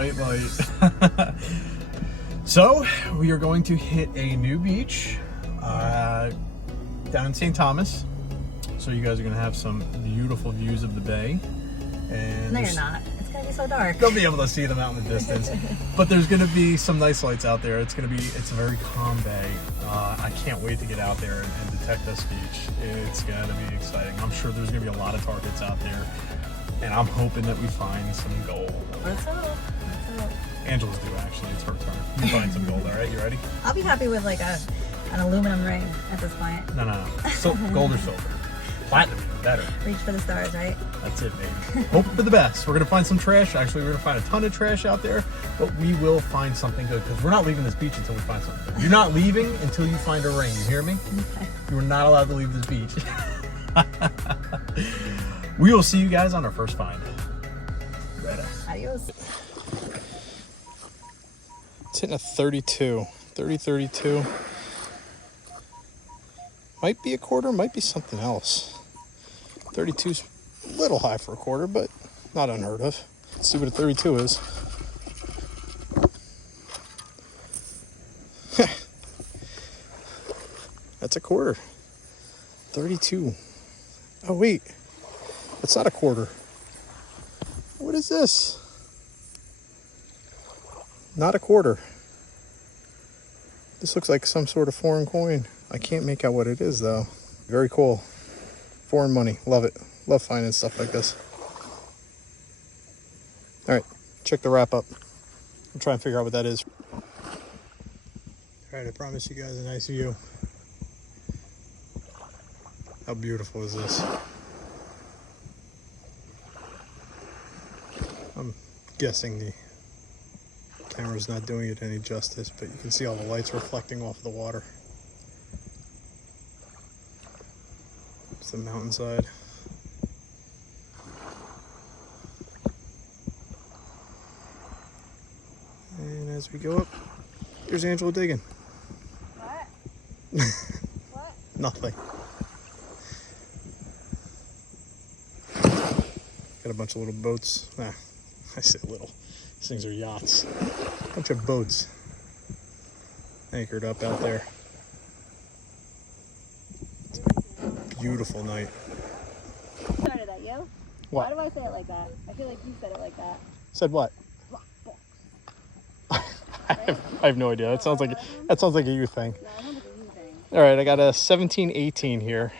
bright light. So we are going to hit a new beach down in St. Thomas. So you guys are gonna have some beautiful views of the bay. And no, you're not. It's gonna be so dark. They'll be able to see them out in the distance. But there's gonna be some nice lights out there. It's a very calm bay. I can't wait to get out there and detect this beach. It's gonna be exciting. I'm sure there's gonna be a lot of targets out there. And I'm hoping that we find some gold. Let's hope. Angela's due, actually. It's her turn. You find some gold, all right? You ready? I'll be happy with like an aluminum ring at this point. No. So, gold or silver? Platinum, even better. Reach for the stars, right? That's it, baby. Hope for the best. We're going to find some trash. Actually, we're going to find a ton of trash out there, but we will find something good because we're not leaving this beach until we find something good. You're not leaving until you find a ring. You hear me? Okay. You are not allowed to leave this beach. We will see you guys on our first find. Later. Adios. It's hitting a 32. 30-32. Might be a quarter, might be something else. 32's a little high for a quarter, but not unheard of. Let's see what a 32 is. That's a quarter. 32. Oh, wait. That's not a quarter. What is this? Not a quarter. This looks like some sort of foreign coin. I can't make out what it is, though. Very cool. Foreign money. Love it. Love finding stuff like this. All right. Check the wrap up. I'll try and figure out what that is. All right. I promise you guys a nice view. How beautiful is this? I'm guessing the camera's not doing it any justice, but you can see all the lights reflecting off the water. It's the mountainside. And as we go up, here's Angela digging. What? What? Nothing. Got a bunch of little boats. Nah, I say little. These things are yachts. A bunch of boats anchored up out there. It's a beautiful night. Started that, yo? What? Why do I say it like that? I feel like you said it like that. Said what? Rock box. I have no idea. That sounds like a you thing. No, I don't think it's a you thing. All right, I got a 17-18 here.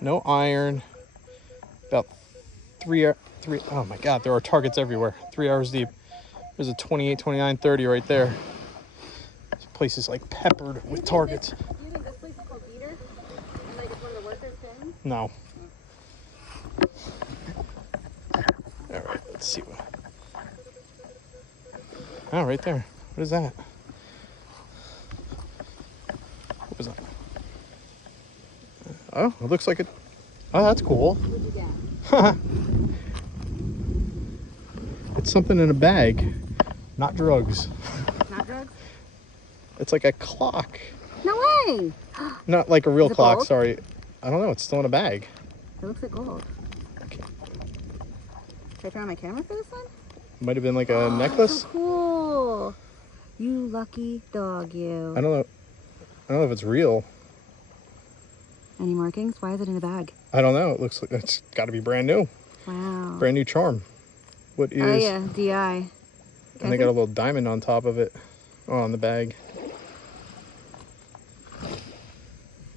No iron. About three. Oh my God, there are targets everywhere. 3 hours deep. There's a 28, 29, 30 right there. This place is like peppered with targets. Do you think this place is called Beater? And like it's one of the workers' pins? No. All right, let's see what. Oh, right there. What is that? What was that? Oh, it looks like it. Oh, that's cool. What'd you get? It's something in a bag, not drugs. Not drugs? It's like a clock. No way! Not like a real Is it clock, gold? sorry. I don't know, it's still in a bag. It looks like gold. Okay. Should I turn on my camera for this one? Might have been like a necklace. So cool! You lucky dog, you. I don't know if it's real. Any markings? Why is it in a bag? I don't know. It looks like it's got to be brand new. Wow. Brand new charm. What is? Oh yeah, DI. And they got a little diamond on top of it. Oh, on the bag.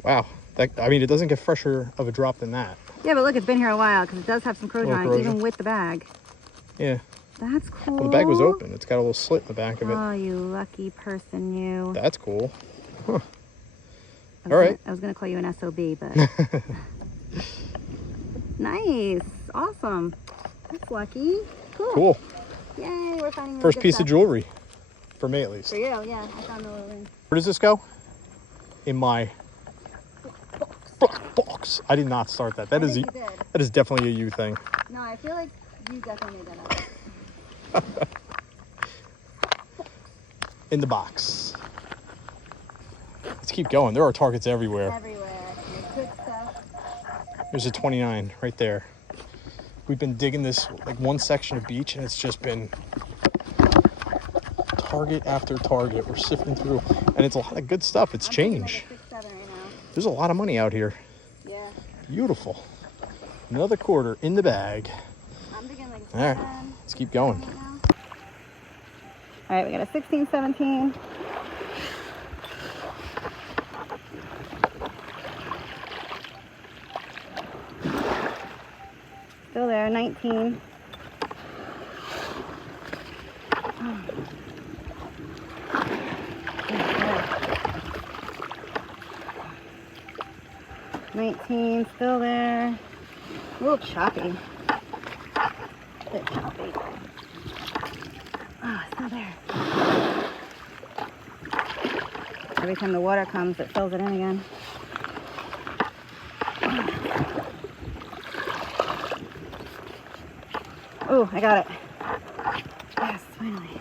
Wow. I mean, it doesn't get fresher of a drop than that. Yeah, but look, it's been here a while because it does have some corrosion on it, even with the bag. Yeah. That's cool. Well, the bag was open. It's got a little slit in the back of it. Oh, you lucky person, you. That's cool. Huh. All right. I was going to call you an SOB, but... Nice. Awesome. That's lucky. Cool. Cool. Yay, we're finding really First good piece stuff. of jewelry. For me, at least. For you, yeah. I found a little ring. Where does this go? In my black box. I did not start that. That is definitely a you thing. No, I feel like you definitely made that up. In the box. Let's keep going. There are targets everywhere. Everywhere. Good stuff. There's a 29 right there. we've been digging this like one section of beach, and it's just been target after target. We're sifting through, and it's a lot of good stuff. It's change. There's a lot of money out here. Yeah. Beautiful. Another quarter in the bag. I'm thinking like All right, let's keep going. All right, we got a 16, 17. Still there, 19. Oh. 19, still there. A little choppy. A bit choppy. Oh, still there. Every time the water comes, it fills it in again. Oh, I got it. Yes, finally.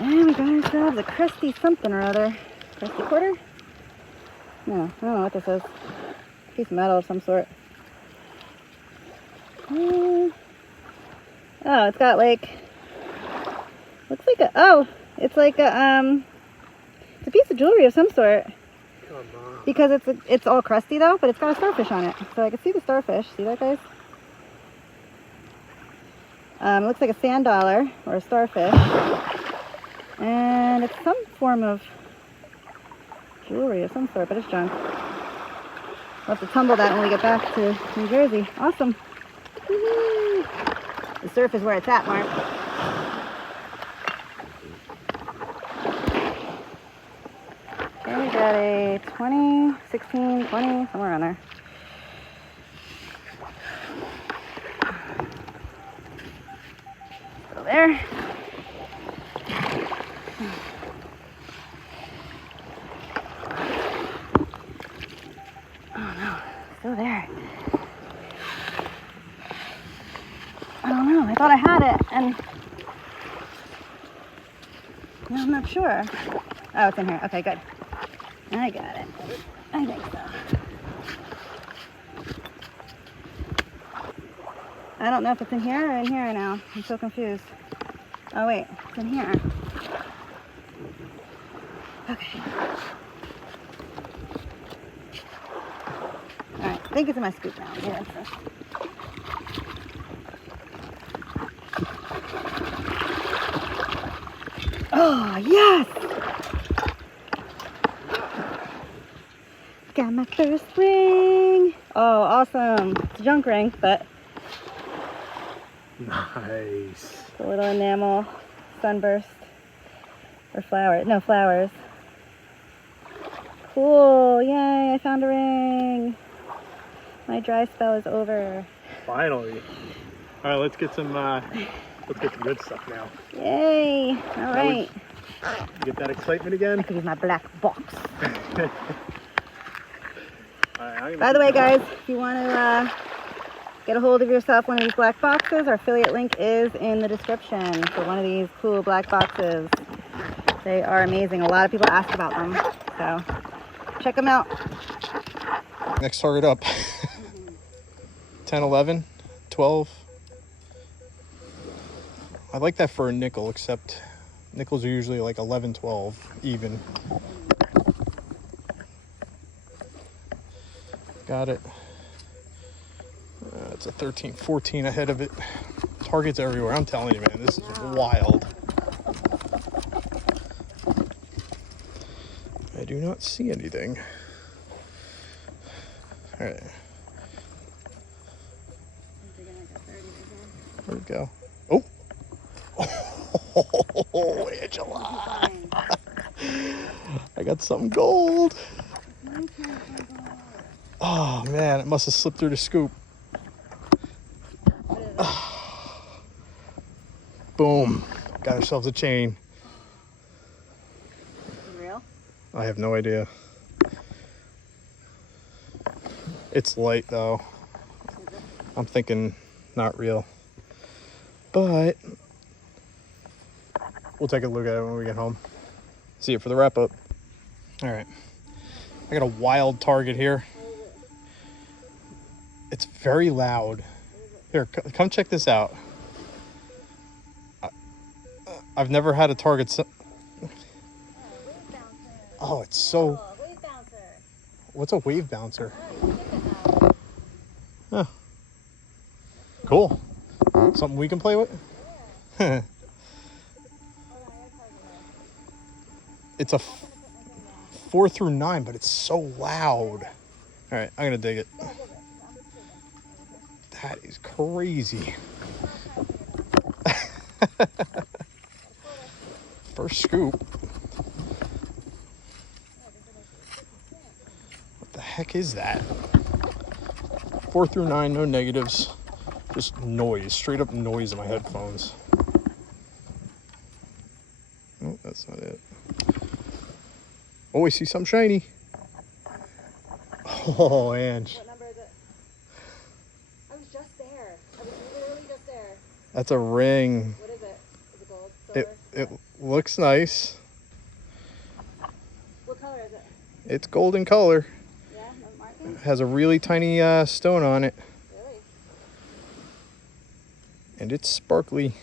And we got ourselves a crusty something or other. Crusty quarter? No, I don't know what this is. Piece of metal of some sort. Oh, it's got like, looks like it's like a, it's a piece of jewelry of some sort. Come on. Because it's all crusty though, but it's got a starfish on it. So I can see the starfish. See that, guys? It looks like a sand dollar or a starfish. And it's some form of jewelry of some sort, but it's junk. We'll have to tumble that when we get back to New Jersey. Awesome. Woo-hoo. The surf is where it's at, Mark. Okay, we got a 20, 16, 20, somewhere around there. Still there. Oh no, still there. I don't know, I thought I had it, and no, I'm not sure. Oh, it's in here. Okay, good. I got it. I think so. I don't know if it's in here or in here now. I'm so confused. Oh wait, it's in here. Okay. Alright, I think it's in my scoop now. Yeah, oh, yes! Got my first ring! Oh, awesome. It's a junk ring, but Nice. a little enamel sunburst. Or flowers. No, flowers. Cool. Yay, I found a ring. My dry spell is over. Finally. All right, let's get some good stuff now. Yay. All right. You get that excitement again? I could use my black box. Right, By the way, guys, if you want to get a hold of yourself one of these black boxes, our affiliate link is in the description for one of these cool black boxes. They are amazing. A lot of people ask about them, so check them out. Next target up. 10, 11, 12. I like that for a nickel, except nickels are usually like 11, 12 even. Got it. It's a 13, 14 ahead of it. Targets everywhere. I'm telling you, man, this is wild. I do not see anything. All right. Where'd it go? Oh! Oh, Angela! I got something gold. Oh man, it must have slipped through the scoop. Boom. Got ourselves a chain. Real? I have no idea. It's light though. I'm thinking not real. But we'll take a look at it when we get home. See it for the wrap up. All right. I got a wild target here. It's very loud. Here, come check this out. I've never had a target. Oh, it's so. Wave bouncer. What's a wave bouncer? Oh, you get that now. Huh. Cool. Something we can play with? Yeah. It's a 4 through 9, but it's so loud. All right, I'm gonna dig it. That is crazy. First scoop. What the heck is that? 4 through 9, no negatives. Just noise, straight up noise in my headphones. Oh, that's not it. Oh, I see something shiny. Oh, Ange. What number is it? I was just there. I was literally just there. That's a ring. What is it? Is it gold? Silver? It looks nice. What color is it? It's golden color. Yeah, no markings? It has a really tiny stone on it. Really? And it's sparkly.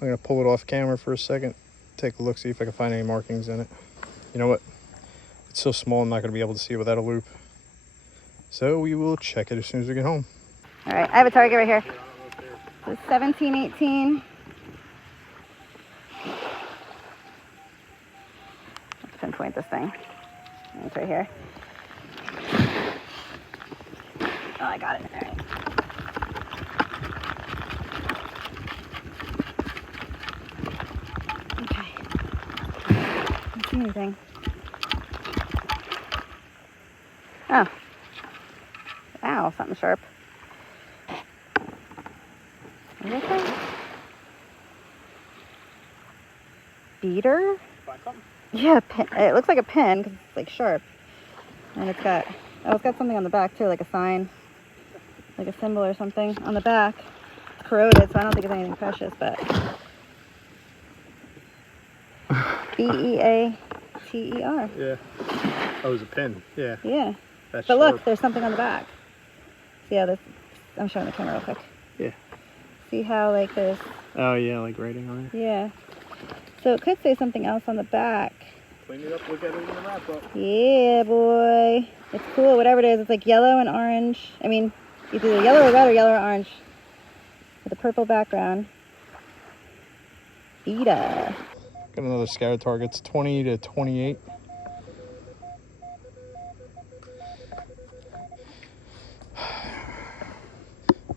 I'm gonna pull it off camera for a second. Take a look, see if I can find any markings in it. You know what? It's so small I'm not gonna be able to see it without a loop. So we will check it as soon as we get home. All right, I have a target right here. So 1718. Let's pinpoint this thing. It's right here. Oh, I got it. All right. Okay. Don't see anything. Oh. Ow, something sharp. What is that? Beater? Yeah, pin. It looks like a pin because it's like sharp. And it's got, oh, it's got something on the back too, like a sign, like a symbol or something on the back. It's corroded, so I don't think it's anything precious, but. B-E-A-T-E-R. Yeah. Oh, it's a pin. Yeah. Yeah. That's But look, there's something on the back. See how this, I'm showing the camera real quick. Yeah. See how like there's, Oh yeah, like writing on it. yeah. So it could say something else on the back. Clean it up, look at it in the wrap up. Yeah, boy. It's cool, whatever it is. It's like yellow and orange. I mean, it's either yellow or red or yellow or orange. With a purple background. Beta. Got another scatter target. It's 20 to 28.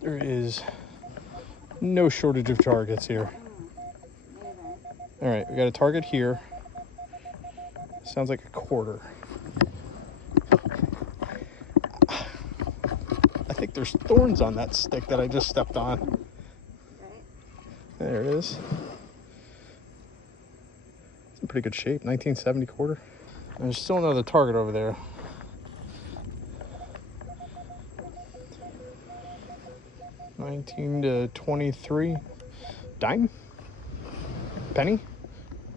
There is no shortage of targets here. All right, we got a target here. Sounds like a quarter. I think there's thorns on that stick that I just stepped on. There it is. It's in pretty good shape. 1970 quarter. And there's still another target over there. $19 to $23. Dime? Penny?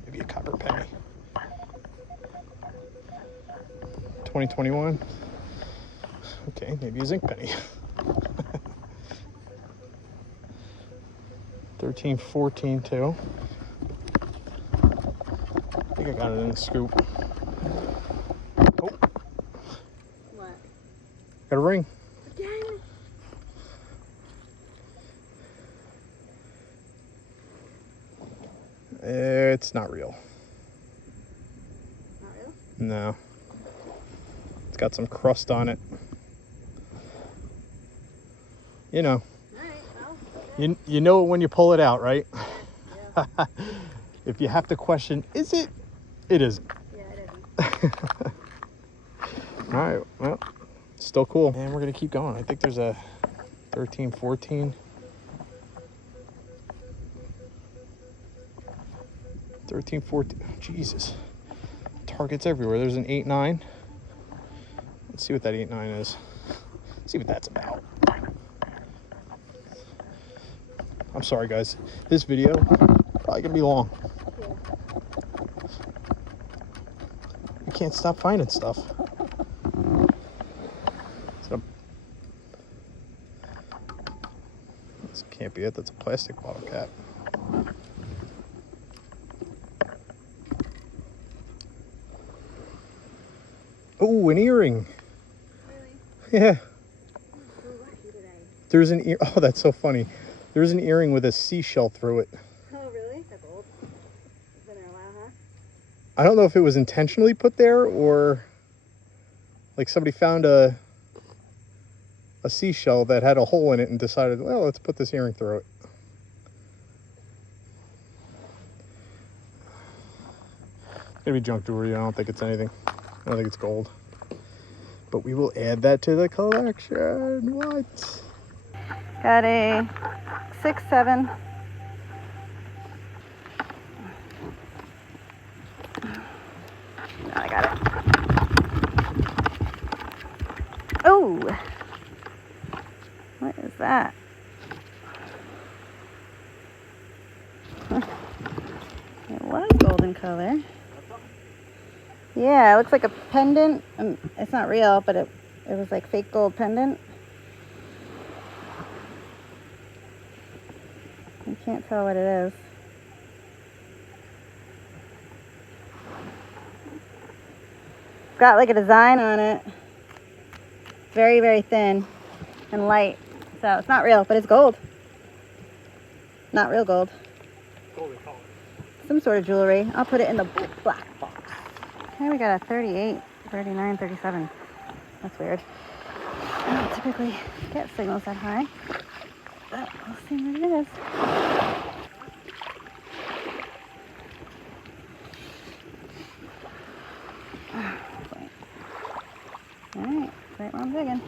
Maybe a copper penny. 2021. Okay, maybe a zinc penny. 1314 too. I think I got it in the scoop. Oh, What? got a ring. Again? It's not real. Not real? No. It's got some crust on it. You know. Alright, well. Okay. You know it when you pull it out, right? Yeah. If you have to question, is it? It isn't. Yeah, it isn't. All right, well, still cool. And we're gonna keep going. I think there's a 13, 14. 13, 14, Jesus. Targets everywhere. There's an 8, 9. Let's see what that 8, 9 is. Let's see what that's about. I'm sorry, guys. This video probably gonna be long. Yeah. You can't stop finding stuff. Is it a be it. That's a plastic bottle cap. Oh, an earring. Really? Yeah. I'm so lucky today. There's an ear. Oh, that's so funny. There's an earring with a seashell through it. Oh, really? That's old. It's been there a while, huh? I don't know if it was intentionally put there or like somebody found a seashell that had a hole in it and decided, well, let's put this earring through it. Maybe junk jewelry. I don't think it's anything. I don't think it's gold. But we will add that to the collection. What? Got a 6'7". I got it. Oh! What is that? It was golden color. Yeah, it looks like a pendant. It's not real, but it was like fake gold pendant. You can't tell what it is. It's got like a design on it. Very, very thin and light. So it's not real, but it's gold. Not real gold. Golden color. Some sort of jewelry. I'll put it in the black box. Okay, we got a 38, 39, 37. That's weird. I don't typically get signals that high. But we'll see what it is. Alright, right where I'm digging.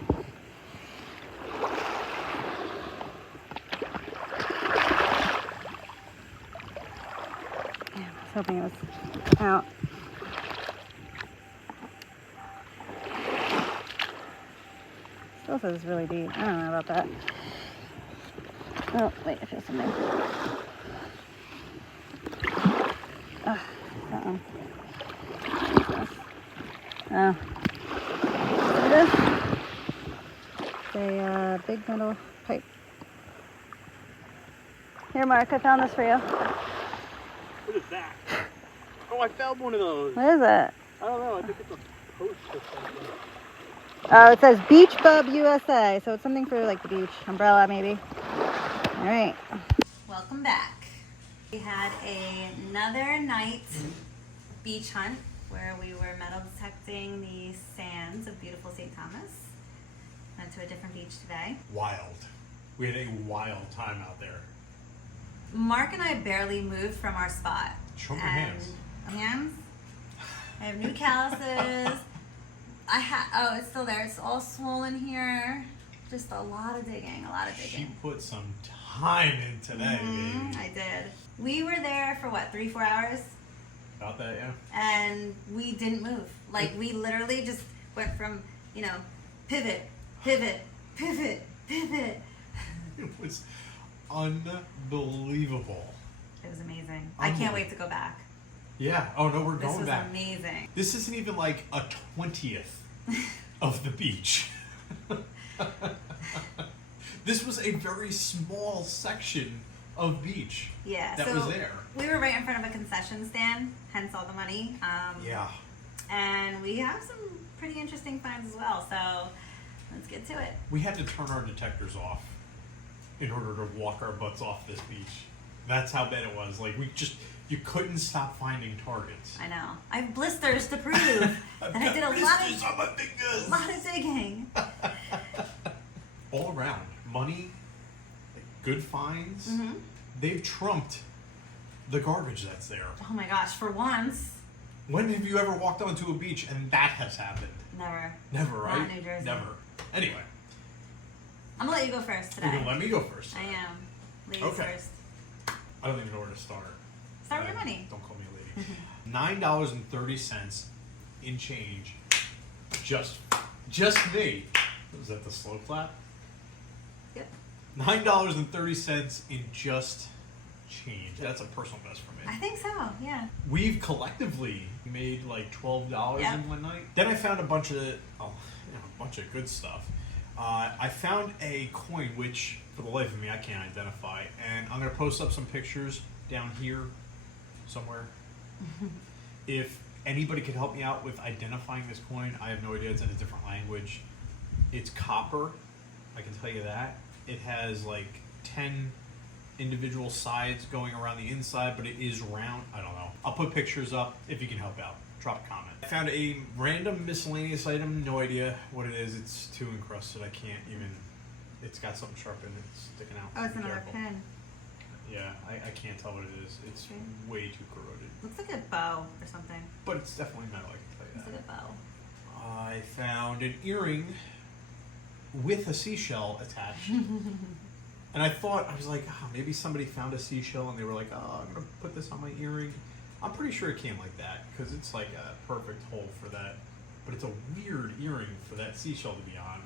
Yeah, I was hoping it was out. Still says it's really deep. I don't know about that. Oh, wait, I feel something. Oh, uh-oh. Oh. What it is? It's a big metal pipe. Here, Mark, I found this for you. What is that? Oh, I found one of those. What is it? I don't know. I think it's a post or something. Oh, it says Beach Bub USA, so it's something for like the beach. Umbrella, maybe. All right. Welcome back. We had another night beach hunt where we were metal detecting the sands of beautiful St. Thomas. Went to a different beach today. Wild. We had a wild time out there. Mark and I barely moved from our spot. Show me your hands. Hands? I have new calluses. Oh, it's still there. It's all swollen here. Just a lot of digging, She put some time in today, baby. I did. We were there for what, 3-4 hours? About that, yeah. And we didn't move. Like, we literally just went from, pivot, pivot, pivot, pivot. It was unbelievable. It was amazing. I can't wait to go back. Yeah. Oh, no, we're going back. This was amazing. This isn't even like a 20th of the beach. This was a very small section of beach that was there. We were right in front of a concession stand, hence all the money. Yeah. And we have some pretty interesting finds as well, so let's get to it. We had to turn our detectors off in order to walk our butts off this beach. That's how bad it was. Like, you couldn't stop finding targets. I know. I have blisters to prove that I did a lot of digging. All around. Money, good finds. Mm-hmm. They've trumped the garbage that's there. Oh my gosh, for once. When have you ever walked onto a beach and that has happened? Never. Never, right? Not in New Jersey. Never. Anyway. I'm gonna let you go first today. You're gonna let me go first. I am. Ladies Okay. first. I don't even know where to start. Start with your money. Don't call me a lady. $9.30 in change. Just me. Was that the slow clap? Yep. $9.30 in just change. That's a personal best for me. I think so, yeah. We've collectively made like $12 Yep. in one night. Then I found a bunch of good stuff. I found a coin which, for the life of me, I can't identify, and I'm going to post up some pictures down here somewhere. If anybody could help me out with identifying this coin, I have no idea. It's in a different language. It's copper, I can tell you that. It has like 10 individual sides going around the inside, but it is round. I don't know. I'll put pictures up if you can help out. Drop a comment. I found a random miscellaneous item. No idea what it is. It's too encrusted. I can't even. It's got something sharp in it sticking out. Oh, it's Be another careful. pen. Yeah, I can't tell what it is. It's way too corroded. Looks like a bow or something. But it's definitely metal, I can tell you Looks that. like a bow. I found an earring with a seashell attached. And I thought, I was like, oh, maybe somebody found a seashell and they were like, oh, I'm going to put this on my earring. I'm pretty sure it came like that because it's like a perfect hole for that. But it's a weird earring for that seashell to be on.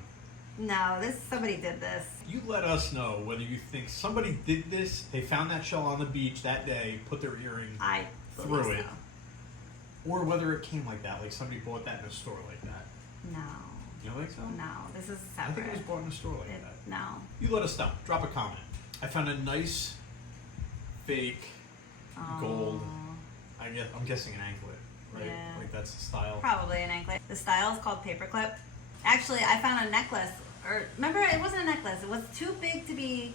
No, somebody did this. You let us know whether you think somebody did this, they found that shell on the beach that day, put their earring I through believe it. Or whether it came like that, like somebody bought that in a store like that. No. You don't think so? No, this is I separate. think it was bought in a store like that. No. You let us know. Drop a comment. I found a nice fake gold. I'm guessing an anklet, right? Yeah. Like that's the style. Probably an anklet. The style is called paperclip. Actually, I found a necklace. Or remember, it wasn't a necklace. It was too big to be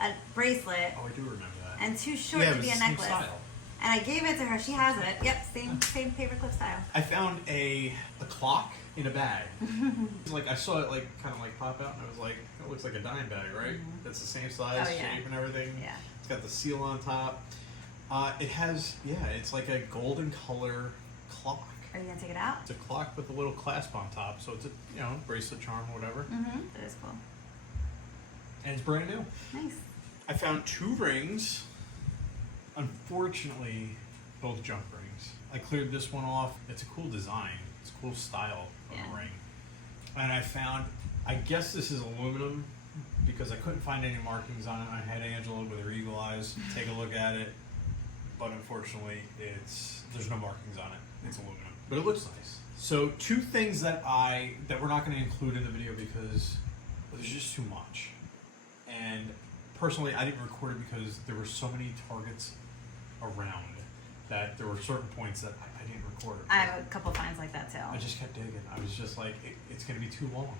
a bracelet Oh, I do remember that. and too short Yeah, it to be was a the same necklace. style. And I gave it to her. She has it. Yep, same paperclip style. I found a clock in a bag. Like I saw it like kind of like pop out, and I was like, it looks like a dime bag, right? That's the same size, Oh, yeah. shape, and everything. Yeah. It's got the seal on top. It has, it's like a golden color clock. Are you gonna take it out? It's a clock with a little clasp on top, so it's a bracelet, charm, whatever. Mm-hmm. That is cool. And it's brand new. Nice. I found 2 rings. Unfortunately, both junk rings. I cleared this one off. It's a cool design. It's a cool style of a ring. And I found, I guess this is aluminum because I couldn't find any markings on it. I had Angela with her eagle eyes take a look at it, but unfortunately, there's no markings on it. It's aluminum, but it looks nice. So 2 things that we're not going to include in the video because there's just too much. And personally, I didn't record it because there were so many targets around that there were certain points that I didn't record it. I have a couple finds like that too. I just kept digging. I was just like, it's going to be too long.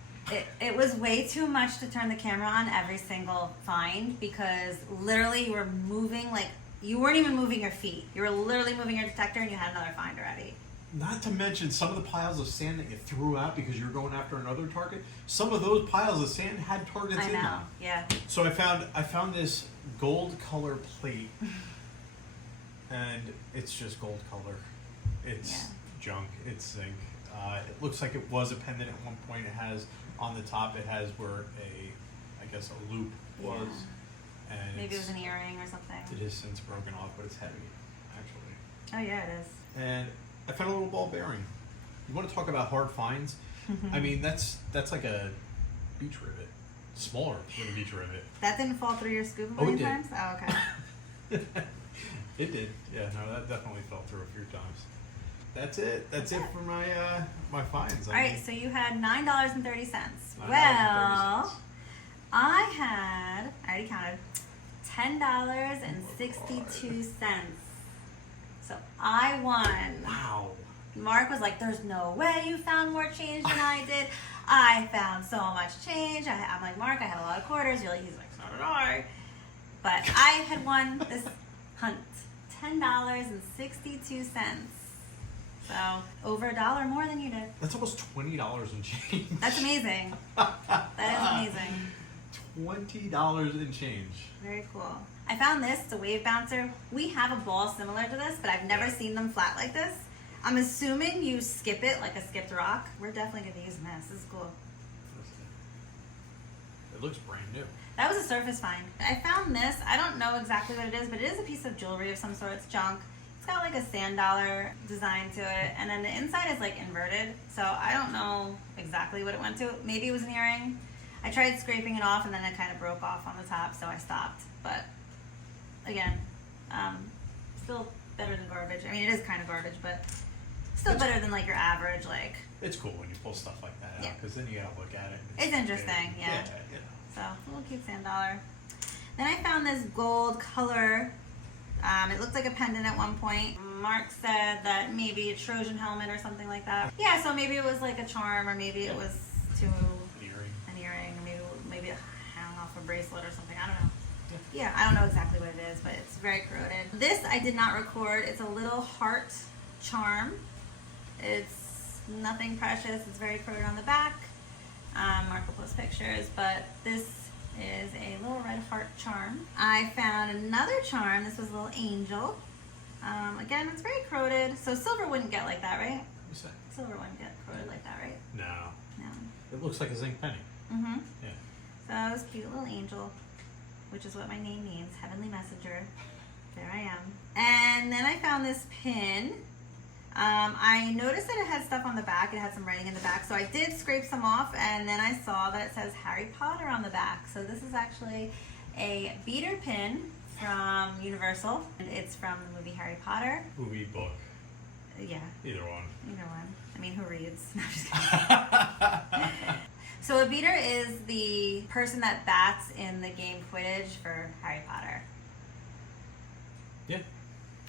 It was way too much to turn the camera on every single find because literally you were moving like you weren't even moving your feet. You were literally moving your detector and you had another find already. Not to mention some of the piles of sand that you threw out because you were going after another target. Some of those piles of sand had targets I in know. them. Yeah. So I found this gold color plate, and it's just gold color. It's junk. It's zinc. It looks like it was a pendant at one point. It has on the top. It has where a loop was, and Maybe it was an earring or something. It is since broken off, but it's heavy, actually. Oh yeah, it is. And I found a little ball bearing. You want to talk about hard finds? I mean, that's like a beach rivet, smaller than a beach rivet. That didn't fall through your scuba Oh, it many did. times? Oh, okay. It did. Yeah, no, that definitely fell through a few times. That's it. That's it for my my finds. All right, so you had $9.30. $9.30. Well, I already counted, $10.62. So I won. Wow. Mark was like, there's no way you found more change than I did. I found so much change. I'm like, Mark, I had a lot of quarters. He's like, so did I. But I had won this hunt. $10.62. So over $1 more than you did. That's almost $20 in change. That's amazing. That is amazing. $20 in change. Very cool. I found this, the wave bouncer. We have a ball similar to this, but I've never seen them flat like this. I'm assuming you skip it like a skipped rock. We're definitely going to use this. This is cool. It looks brand new. That was a surface find. I found this. I don't know exactly what it is, but it is a piece of jewelry of some sort. It's junk. It's got like a sand dollar design to it, and then the inside is like inverted. So I don't know exactly what it went to. Maybe it was an earring. I tried scraping it off, and then it kind of broke off on the top, so I stopped. But again, still better than garbage. I mean, it is kind of garbage, but Still better than like your average, like. It's cool when you pull stuff like that out, because then you gotta look at it. It's interesting, yeah. You know. So, a little cute sand dollar. Then I found this gold color. It looked like a pendant at one point. Mark said that maybe a Trojan helmet or something like that. Yeah, so maybe it was like a charm, or maybe it was to an earring, or maybe hang off a bracelet or something. I don't know. Yeah, I don't know exactly what it is, but it's very corroded. This I did not record. It's a little heart charm. It's nothing precious. It's very corroded on the back. Mark will post pictures, but this is a little red heart charm. I found another charm. This was a little angel. Again, it's very corroded. So silver wouldn't get like that, right? What's that? Silver wouldn't get corroded like that, right? No. No. It looks like a zinc penny. Mm-hmm. Yeah. So it was cute, little angel, which is what my name means, heavenly messenger. There I am. And then I found this pin. I noticed that it had stuff on the back. It had some writing in the back. So I did scrape some off, and then I saw that it says Harry Potter on the back. So this is actually a beater pin from Universal. And it's from the movie Harry Potter. Movie, book. Yeah. Either one. Either one. I mean, who reads? No, I'm just kidding. So a beater is the person that bats in the game Quidditch for Harry Potter. Yeah.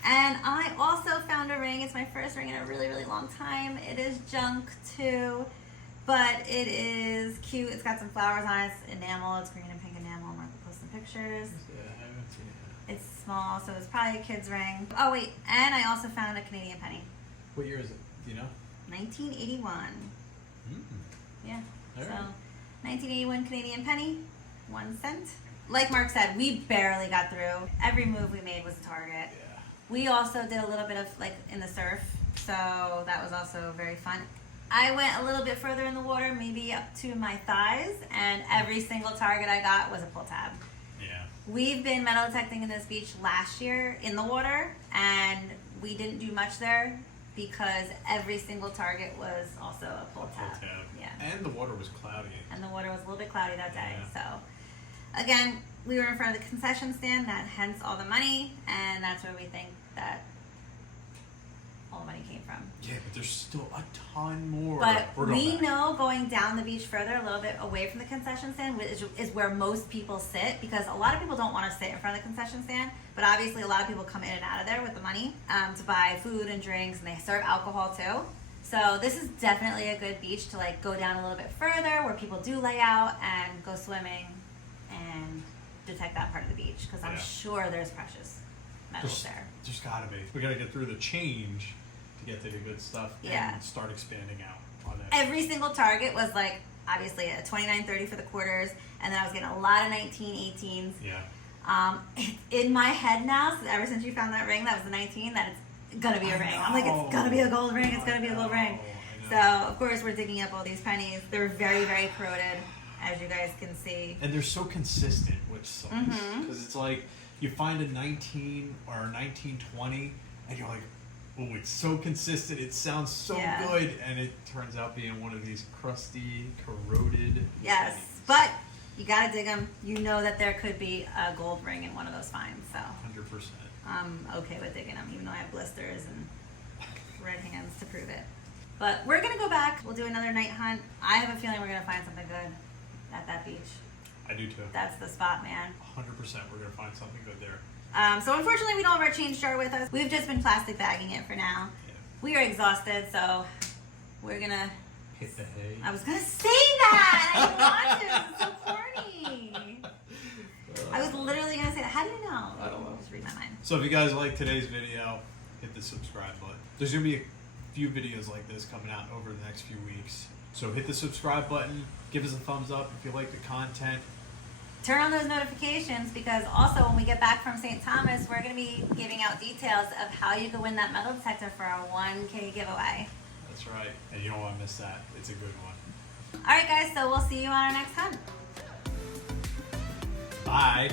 And I also found a ring. It's my first ring in a really, really long time. It is junk too, but it is cute. It's got some flowers on it. It's enamel. It's green and pink enamel. Mark will post some pictures. Yeah, I haven't seen it. It's small, so it's probably a kid's ring. Oh wait, and I also found a Canadian penny. What year is it? Do you know? 1981. Yeah. All So, right. 1981 Canadian penny, 1 cent. Like Mark said, we barely got through. Every move we made was a target. Yeah. We also did a little bit of like in the surf, so that was also very fun. I went a little bit further in the water, maybe up to my thighs, and every single target I got was a pull tab. Yeah. We've been metal detecting in this beach last year in the water, and we didn't do much there because every single target was also a pull tab. Yeah. And the water was cloudy. And the water was a little bit cloudy that day. Yeah. So, again, we were in front of the concession stand, that hence all the money, and that's where we think that all the money came from. Yeah, but there's still a ton more. But We're going we back. know going down the beach further, a little bit away from the concession stand, is where most people sit, because a lot of people don't want to sit in front of the concession stand, but obviously a lot of people come in and out of there with the money to buy food and drinks, and they serve alcohol too. So this is definitely a good beach to like go down a little bit further where people do lay out and go swimming and detect that part of the beach, because I'm sure there's precious metals there. There's gotta be. We gotta get through the change to get to the good stuff and start expanding out on that. Every single target was like obviously a 29.30 for the quarters, and then I was getting a lot of 19.18s. Yeah. It's in my head now, so ever since you found that ring that was the 19, that it's gonna be a ring. I'm like, it's gonna be a gold ring, it's gonna be a gold ring. So of course we're digging up all these pennies. They're very, very corroded, as you guys can see. And they're so consistent, which sucks. Because it's like you find a 19 or a 1920 and you're like, oh, it's so consistent, it sounds so good, and it turns out being one of these crusty, corroded pennies. But you gotta dig them. You know that there could be a gold ring in one of those finds, so 100%. I'm okay with digging them, even though I have blisters and red hands to prove it. But we're gonna go back. We'll do another night hunt. I have a feeling we're gonna find something good at that beach. I do too. That's the spot, man. 100% we're gonna find something good there. So unfortunately, we don't have our change jar with us. We've just been plastic bagging it for now. Yeah. We are exhausted, so we're gonna hit the hay. I was gonna say that. I didn't want to. It's so corny. I was literally gonna say that. How do you know? I don't know. Just read my mind. So if you guys like today's video, hit the subscribe button. There's gonna be a few videos like this coming out over the next few weeks. So hit the subscribe button, give us a thumbs up if you like the content. Turn on those notifications, because also when we get back from St. Thomas, we're going to be giving out details of how you can win that metal detector for our 1K giveaway. That's right. And you don't want to miss that. It's a good one. All right, guys, so we'll see you on our next hunt. Bye.